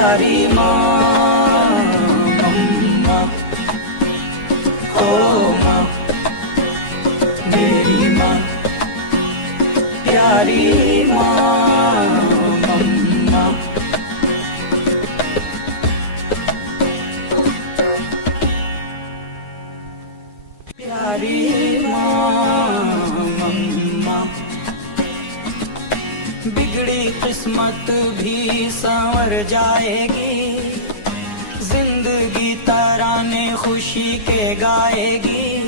प्यारी माँ मम्मा, ओ माँ मेरी माँ, प्यारी माँ मम्मा। प्यारी माँ मम्मा, बिगड़ी किस्मत भी संवर जाएगी, जिंदगी तराने खुशी के गाएगी।